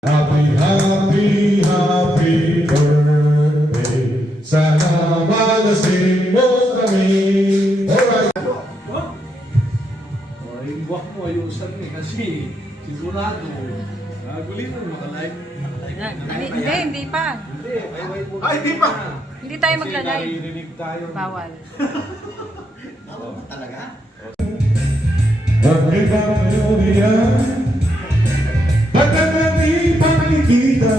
Happy, happy, happy birthday. Sana magasing mo kami. Alright. Yung buwak mo ayusan eh kasi sigurado gulitan mo like. Hindi pa. Hindi, wait mo. Ay, hindi pa. Hindi tayo Kasi maglalay. naririnig tayo. Bawal. Bakit ba kayo yan? Bakit na di pakikita?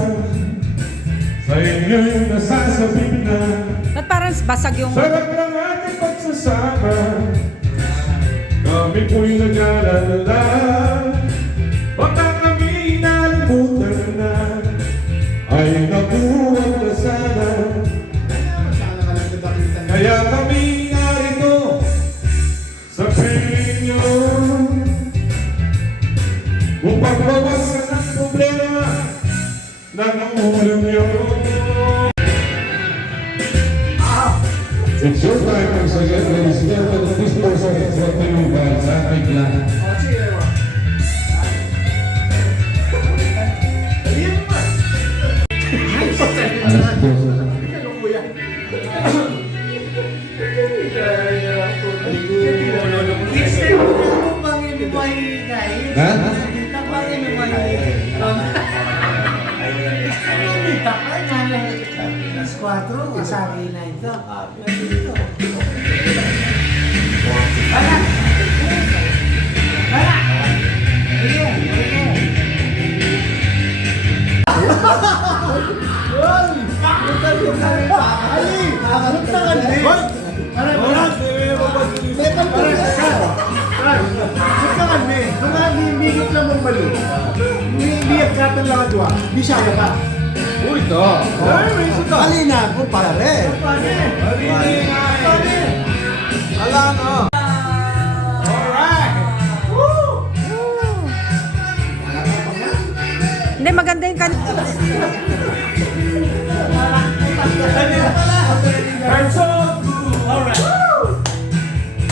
Sa inyo yung nasasabihin na Ba't parang basag yung... sarap ng ating pagsasama. Kami po'y nag-alala. Baka kami nalimutan na. Ay nabuhat na sana. Kaya kami narito sa piling nyo upang bawasan ang problema na nangulo nyo. It's your time once again, ladies and gentlemen. This person is what we do by Saturday Night. Alas 4, kasari na ito. Para! Para! Sige, sige. Di siya ka. Uy, ito. Halina po pare. Ala no. Hindi, maganda yung kan...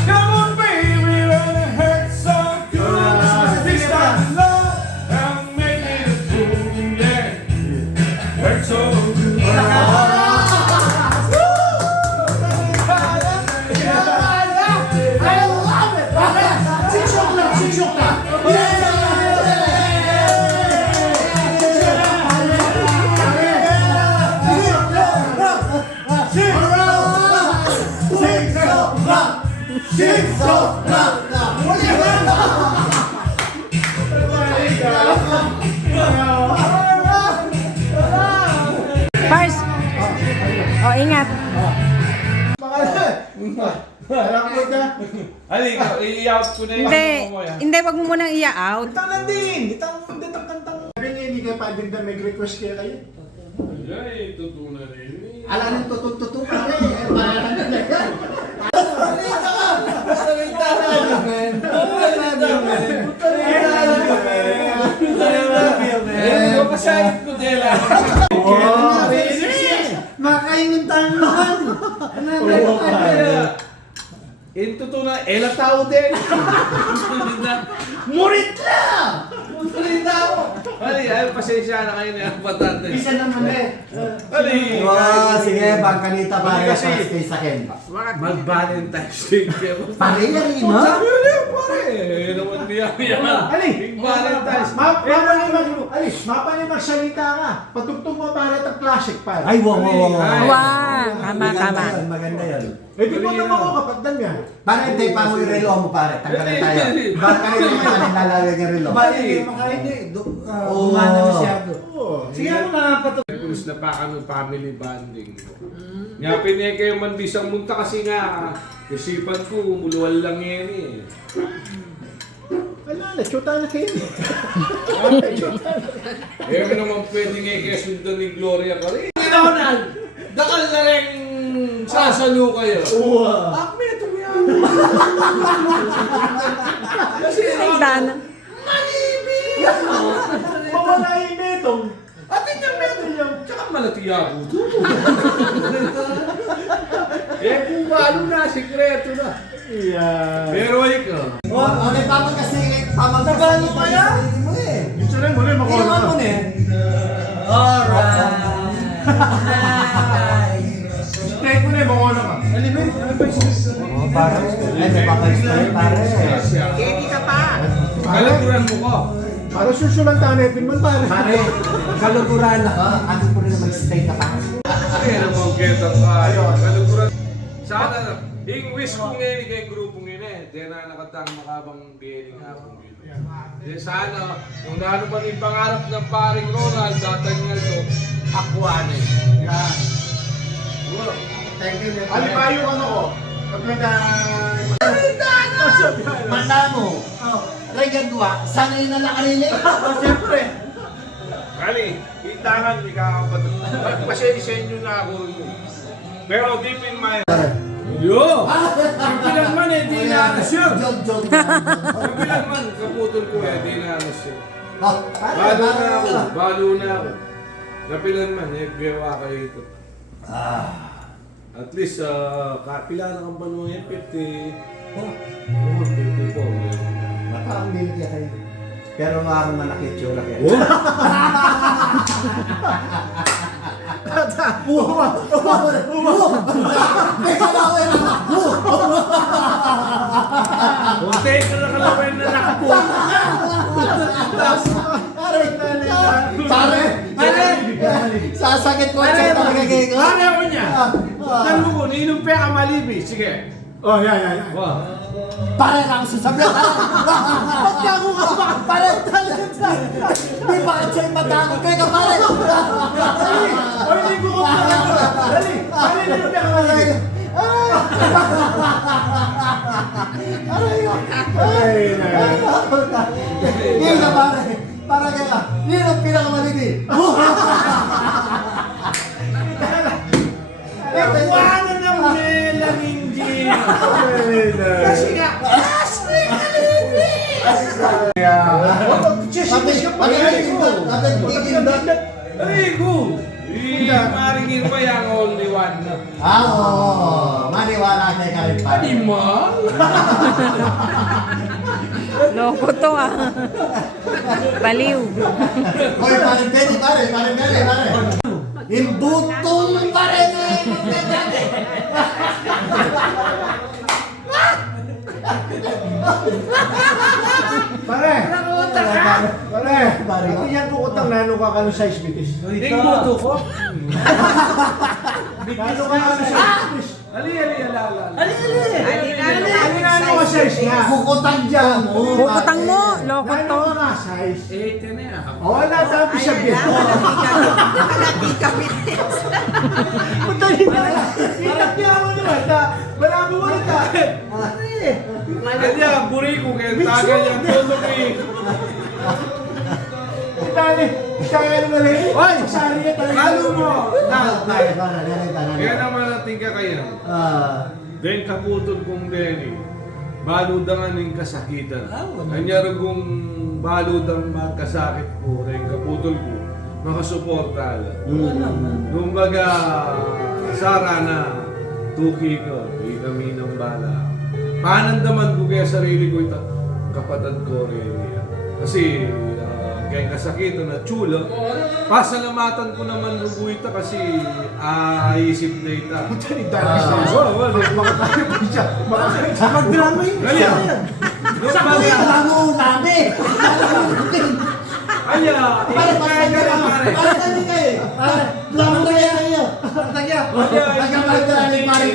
Come on, baby, when it hurts so good. This time, love, and make me a fool, yeah. Hurts so good. Pars! Oh, ingat. Halika, i-out ko na yung Hindi, ano mo yan. hindi, wag mo munang iya-out. Tangan din. Itang kantang. Sabi niya hindi kayo pwede na mag-request kaya kayo. Ay, totoo na rin. Ala nang tutut-tutut pare. Parang na yan. Pasayit ko dela. Makaingin tayo naman. In totoo na, ela tao din. Murit na! Mulit na ako. Hali, ay, pasensya na kayo na patante. Isa naman eh. Hali. Sige, bangkanita pare Kasi- para kay Saken. Mag-Valentine's Day kayo. Pare yan rin mo? Sabi mo na yun, pare. Naman niya yan. Ali! Valentine's. Mapa niya magsalita ka. Patugtog mo pare at classic pare. Ay, wow. Wow! Tama, tama. Maganda yan. Eh di mo naman ako kapagdan yan. Pare, hindi pa mo yung relo mo pare. Tanggalin tayo. Bangkanita mo yan, nilalagay yung relo. Makain eh. Oo. Gumana masyado. Sige ano na patugtog. Kung na pa kami family bonding. Nga pineke yung mandisang munta kasi nga isipan ko, muluwal lang yan eh. Wala na, chuta na kayo. Eh, ano naman pwedeng sundan ni Gloria ka rin. Donald! Dakal na rin sasalo kayo. Uwa. Akme, ito yan. Kasi Dana. Mamalayin na itong. atin yung meron yung tsaka malatiya po. Eh, kung paano na, sikreto na. Yeah. Pero ikaw. Okay, papagkasi. Tagal mo pa yan? Mo eh. Gusto rin mo rin makuha Inuman mo ka. na eh. pare. Ay, napaka-story, pare. Kenny ka pa. Kalaguran mo ko. Para susulan tanepin mo, pare. Pare, kaluguran ako. Ano po rin mag-stay ka pa? Kaya naman kitang kayo. Kalaguran. Sana, yung wish kong ngayon kay grupong yun eh. Di na nakatang makabang gini nga kong yun. Di sana, kung naano man yung pangarap ng paring Ronald, datangal to, akuan eh. Yan. Siguro. Thank you. Alipayo ano ko. Kapag Manamo. Regadwa, sana yun na nakarinig. siyempre. Kali, itangan, di kakapatid. Magpasensya na ako yun. Pero deep in my... Yo! Ang pinagman eh, di na anas yun. Joke. Ang pinagman, kaputol ko eh, di na anas yun. Balo na ako. Kapilan man, gawa kayo ito. At least, kapila na kang panuha yan, 50. Oo, 50 po. Napaka-milk kayo. Pero nga akong manakit yun na kaya. Kunti ka na kalawin na nakapuha. Pare! Sasakit ko siya talaga kayo. Ano ako niya? Tanong mo ko, ninom pa ka malibi. Sige. Oh, yan. Wow. Pare lang sasabihin. Ba't ka ako ka? Pare talaga. Di ba ka siya matakot kayo ka pare? Oy, hindi ko ko. Dali. Dali, hindi ko pinakamali. Hindi ka pare. Para kaya. Hindi na pinakamaligi. Nakuha na ng melang hindi. Kasi nga, Rigo! Maringin pa yung only one na. Oo, maniwala kayo ka rin pare. Di mo? Loko to ah. Baliw. Hoy, pare pare. Imbutong pare na Pare. Pare. Iyan po utang nano ka kano size bitis. Ding boto ko? Nano ka kano size bitis. Ali, alala. Ano ka size niya? kukutang dyan mo. Bukutang mo. Loko to. Nano ka size? 8 na yan. Oh, wala tayo siya bitis. Malaki ka bilis. Punta dito na. Itak niya ako naman. Wala mo wala ka. Kanya, buri ko kaya tagal yung boto ko eh. Itali. Kaya naman eh. Oy! Sari ka talaga. Lalo mo! Kaya Kaya naman natin ka kaya. Den kaputol kong Denny. Baludangan ng kasakitan. Kanya rin kung baludang magkasakit ko, rin kaputol ko, makasuportal. Kumbaga, Sara na, tuki ko, di kami ng bala. Panandaman ko kaya sarili ko ito, kapatid ko rin niya. Kasi, kaya kasakitan na chulo, pasalamatan ko naman lubuita kasi isip na ita. Mag-drama yun. Kaya, Sa mga mo namin! kaya, Pare, kami kayo! Plano na yan kayo! Tagya! Nagkapagdala pare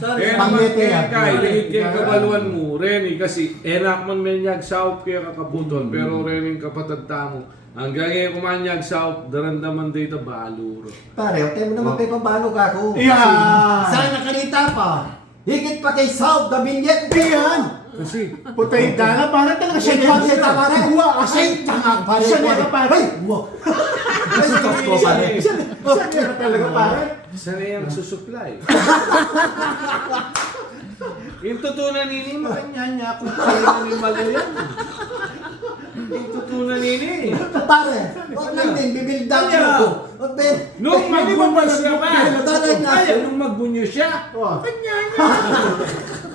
kaya naman Pangiti kaya yan. kay, ligid kaya kabaluan mo, Reni, kasi enak man menyag saup kaya kakabuton, pero Reni kapatid tamo, hanggang ngayon kumanyag saup, darandaman dito baluro. Pare, okay mo naman kayo pabalo ka ako. Yeah. Saan nakalita pa? Higit pa kay South, the billion. Iyan. Kasi, Putay dala. Para talaga siya Siya niya. niya pare. Sigwa kasi. Ay, tanga pare. Siya niya ka pare. kasi ko pare. Siya niya ka talaga pare. sanay ang susupply. Yung totoo na nini, makanyanya kung sa'yo ni Malayan. Yung totoo na nini. Pare, huwag lang din, bibildan Kaya. ko. Huwag din. Nung magbunyos ka pa, Talaga. kaya nung magbunyos siya, Oh.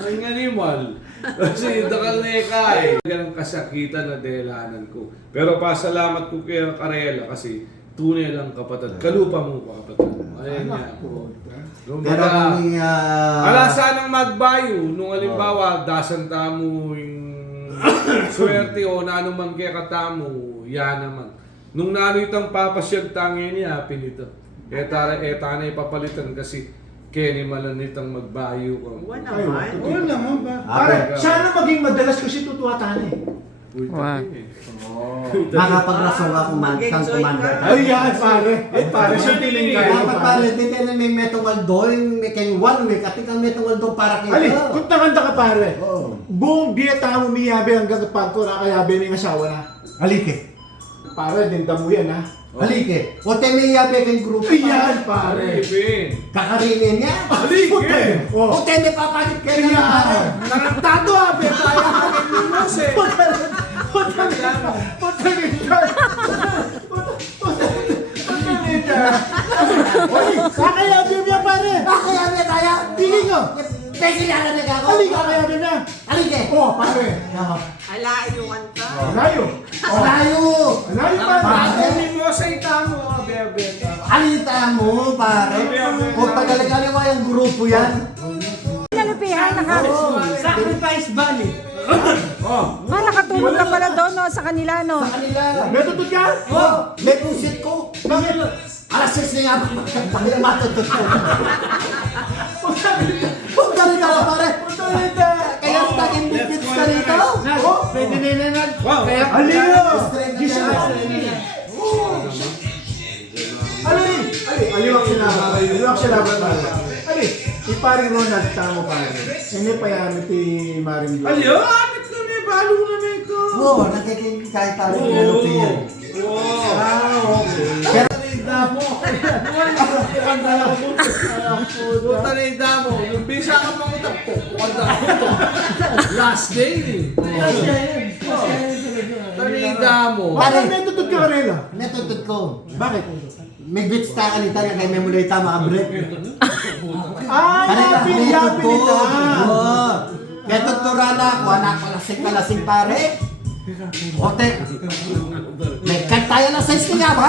ang animal. Kasi dakal na ikay. Ganang kasakitan na delanan ko. Pero pasalamat ko kay Karela kasi tunay lang kapatid. Kalupa mo pa kapatid. Ayan nga. Pero Kumbaga, kung wala sanang magbayo nung halimbawa dasan tamo yung swerte o na anumang kaya katamo, yan naman. Nung naritang papasyag tangin niya, pinito. Eta na ipapalitan kasi Kenny malanitang magbayo ko. Wala naman. Oo naman ba? Pare, Pare, sana maging madalas kasi tutuwatan eh. Uy, Wow. makapagraso ka kang commander. Ay, yan, pare. Eh, pare, sa piling kayo. Dapat pare, dito na may metungal doon, may kayong 1 week, at ikaw metungal doon para Ali, kita. kung takanda ka pare, Oo. buong biyeta mo miyabi hanggang pagko nakayabi ng asawa na. Halike. Pare, dinda mo yan ha. Halike. O te may yabe kayong grupo. Yan, pare. Pare. Kakarinin niya. Halike! Oh. O te may papalit kayo na pare. Tarantado ah! Betaya ka ng limos eh! Kakayabi niya pare. Kakayabe tayo. Pili nyo. Pesilala na ako. Ali, kakayabi na. Halike. Oh, pare. Alayuan ka. Layo. Layo. Layo pare. Ang limos ay tamo ah! Bebe. Alita mo pare. Kung pagaling-aliwa yung grupo yan. Nalupihan, Sacrifice bunny. nakatulog ka pala doon, no, sa kanila, no? Sa kanila. May tutod ka? Oh, may pusit ko. Bakit? Alas 6 na nga pag matutut ko. Punta rin ako pare. Kaya taging bibits ka rito. Pwede na na. Wow! Alino! Straight Ali! Aliwak sila. Aliwak sila ba pare? Ali! Iparing Ronald tamo pare. Ini pa yan iti Maring Blanc. Aliyo! Amit na may balo na may ko! Oo, nakikinig kahit tayo kinupiyan. Wow! Ah, okay. Pero Damo! Puta na yung damo! Yung bisa ka pang utap po, pukan na last day eh! Tani yung damo! Pare, may tutod ka kanila. natutut ko. Bakit? May bits ta kanita na kay memulay tama break. Ah, yapin, yapin nito. Oo. Kaya tutura na ako, anak ko lasing pare. Ote, may kantaya na sa istinga ba?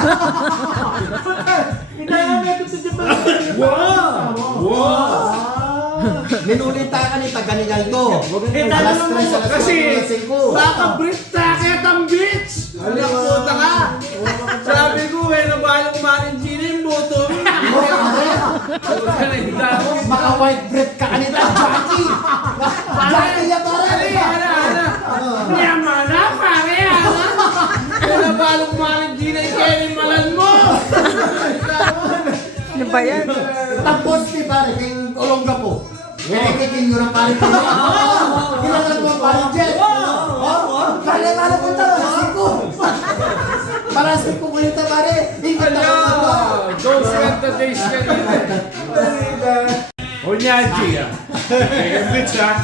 Hindi nga may tutod yung pare. Wow! Wow! Minulit ta kanita ganigal to. Alas 3 sa Kasi baka baka Brit Tacket ang bitch! Alam mo ka! Sabi ko eh, nabalong maring Gina yung boto mo! Puta na yung damo! maka white bread ka kanita, Jackie. Jackie ya pare. Ana! Yaman na pare! Ana! Nabalong maring Gina yung Kevin Malan mo! Ano ba yan? Tapos ni pare kayong Olongga po. Kikin nyo ng pare ko. Kailangan mo ang pare jet. Pare po taro. Siko. Para siko ko nito pare. Ingat Ala! ako. Those were the days kanina! Onyaji ah! Kaya bitch ah!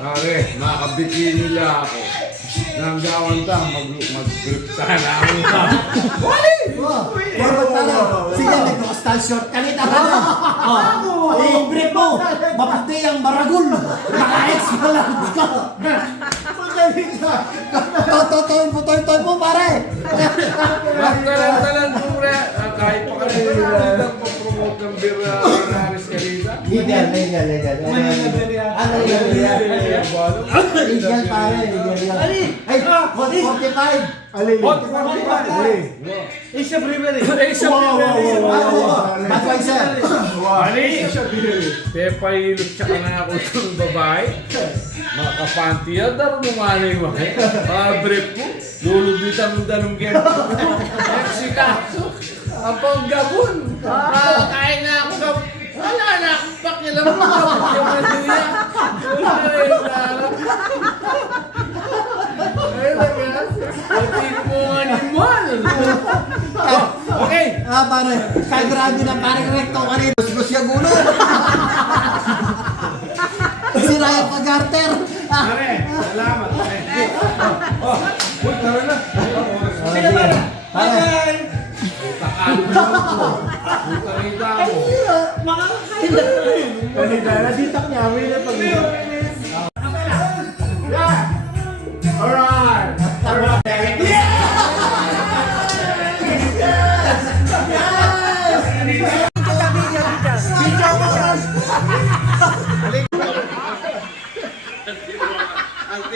Pare, makabikini nila ako. Nang gawan ta, mag-grip sana ako ka. Wali! Forward pare. Sige, nag-hostel short ka nito. Libre mo. Maputi ang maragul. Naka-ex mo lang ka. Totoy mo pare. Magtalan-talan po re. Kahit pa kami nang promote ng beer Raris kanina. Legal. Ano legal yan? Legal pare. Ay, 145. Ali. Hot Ali. Asia Brewery. Asia Brewery. Budweiser. Ali! Pepahilot tsaka na ako itong babae. Mga kapanty yan, daro numanay mo. Mga brief ko, lulubitan ng danong game. Mexicaso. Ang panggabon. Kain na ako gab. Wala na akong pakialam mo. Yung maduya. Wala na yung lalo. Ay, nagas. Pati mo animal. Okay. Pare, kay grabe na pare recto ka rin. Gusgus yung gulo. Si Ryan Pagarter. Pare, salamat. Uy, tara na. Sige, pare. Bye. Takalo mo ko. Putarita mo. Kanina, naditak niya. May na pag Alright!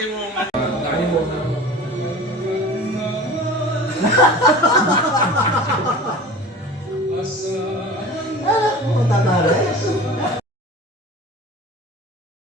Laki mo nga. Laki mo nga. Pumunta pare.